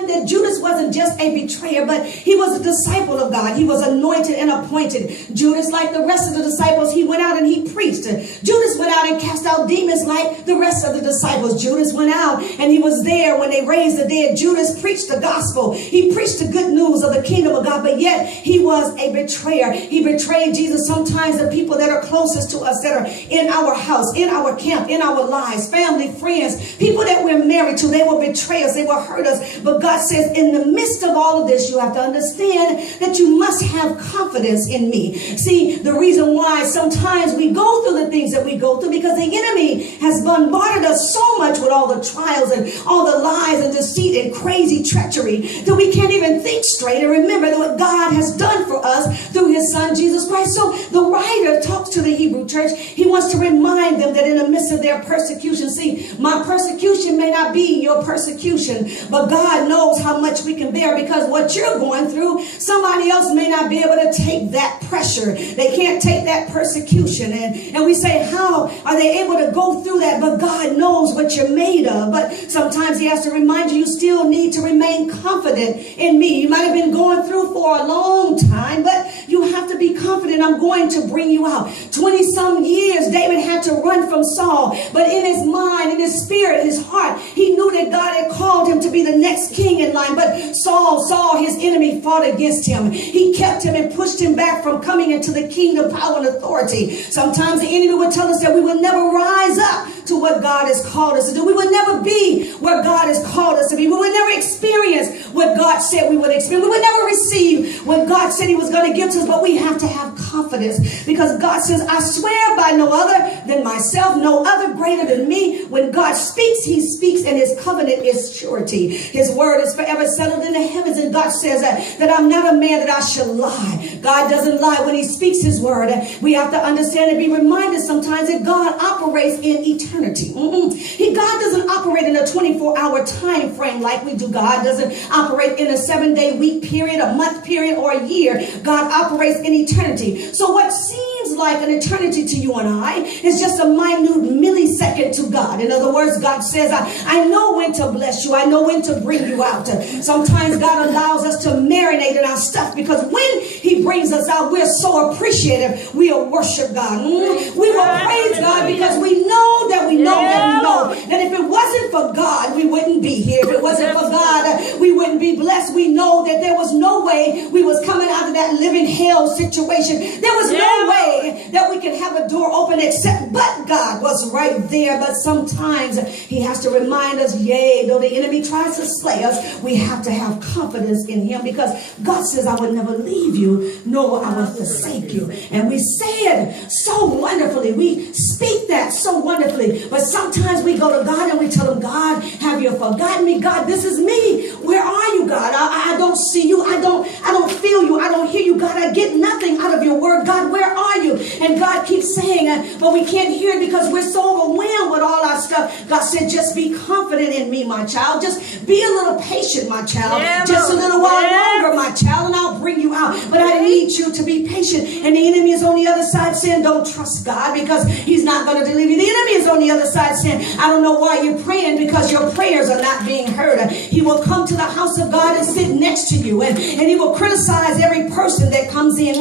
understand that Judas wasn't just a betrayer, but he was a disciple of God. He was anointed and appointed. Judas, like the rest of the disciples, he went out and he preached. Judas went out and cast out demons like the rest of the disciples. Judas went out and he was there when they raised the dead. Judas preached the gospel. He preached the good news of the kingdom of God, but yet he was a betrayer. He betrayed Jesus. Sometimes the people that are closest to us, that are in our house, in our camp, in our lives, family, friends, people that we're married to, they will betray us, they will hurt us. But God says, in the midst of all of this, you have to understand that you must have confidence in me. See, the reason why sometimes we go through the things that we go through, because the enemy has bombarded us so much with all the trials and all the lies and deceit and crazy treachery that we can't even think straight and remember that what God has done for us through his son Jesus Christ. So the writer talks to the Hebrew church. He wants to remind them that in the midst of their persecution, see, my persecution may not be your persecution, but God knows how much we can bear, because what you're going through, somebody else may not be able to take that pressure. They can't take that persecution. And we say, how are they able to go through that? But God knows what you're made of. But sometimes he has to remind you, you still need to remain confident in me. You might have been going through for a long time, but you have to be confident. I'm going to bring you out. 20 some years David had to run from Saul, but in his mind, in his spirit, his heart, he knew that God had called him to be the next king in line. But Saul, his enemy, fought against him. He kept him and pushed him back from coming into the kingdom, power, and authority. Sometimes the enemy would tell us that we will never rise up to what God has called us to do. We will never be where God has called us to be. We will never experience what God said we would experience. We will never receive what God said he was going to give to us. But we have to have confidence, because God says, I swear by no other than myself, no other greater than me. When God speaks, he speaks, and his covenant is surety. His word is forever settled in the heavens. And God says that I'm not a man that I shall lie. God doesn't lie when he speaks his word. We have to understand and be reminded sometimes that God operates in eternity. God doesn't operate in a 24-hour time frame like we do. God doesn't operate in a 7-day week period, a month period, or a year. God operates in eternity. So what seems like an eternity to you and I is just a minute millisecond to God. In other words, God says, I know when to bless you. I know when to bring you out. Sometimes God allows us to marinate in our stuff, because when he brings us out, we're so appreciative. We'll worship God. We will praise God, because we know that we know that we know that if it wasn't for God, we wouldn't be here. If it wasn't for God, we wouldn't be blessed. We know that there was no way we was coming out of that living hell situation. There was no way that we could have a door open except but God was right there. But sometimes he has to remind us, yea, though the enemy tries to slay us, we have to have confidence in him, because God says, I will never leave you, nor I will forsake you. And we say it so wonderfully. We speak that so wonderfully. But sometimes we go to God and we tell him, God, have you forgotten me? God, this is me. Where are you, God? I don't see you. I don't feel you. I don't hear you. God, I get nothing out of your word. God, where are you? And God keeps saying, but we can't hear it because we're so overwhelmed with all our stuff. God said, just be confident in me, my child. Just be a little patient, my child. Just a little while longer, my child, and I'll bring you out. But I need you to be patient. And the enemy is on the other side saying, don't trust God, because he's not going to deliver you. The enemy is on the other side saying, I don't know why you're praying, because your prayers are not being heard. He will come to the house of God and sit next to you, and he will criticize every person that comes in.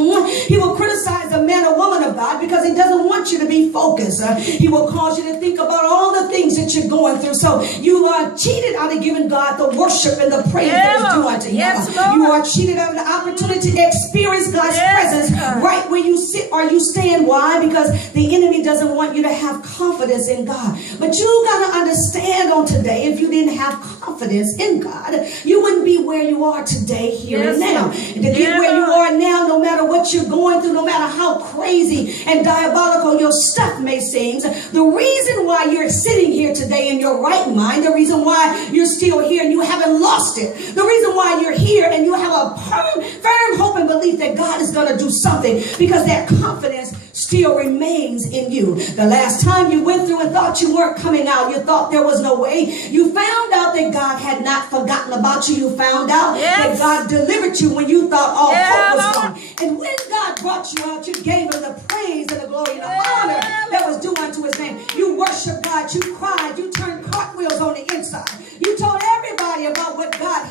He will criticize the man or woman of God, because he doesn't want you to be focused. He will cause you to think about all the things that you're going through. So you are cheated out of giving God the worship and the praise that is due unto him. You are cheated out of the opportunity to experience God's presence right where you sit or you stand. Why? Because the enemy doesn't want you to have confidence in God. But you got to understand on today, if you didn't have confidence in God, you wouldn't be where you are today, here and now. And to get where you are now, no matter what you're going through, no matter how crazy and diabolical your stuff may seem, the reason why you're sitting here today in your right mind, the reason why you're still here and you haven't lost it, the reason why you're here and you have a firm hope and belief that God is going to do something, because that confidence still remains in you. The last time you went through and thought you weren't coming out, you thought there was no way, you found out that God had not forgotten about you. You found out that God delivered you when you thought all hope was gone. And when God brought you out, you gave him the praise and the glory and the honor that was due unto his name. You worshiped God, you cried, you turned cartwheels on the inside. You told everybody about what God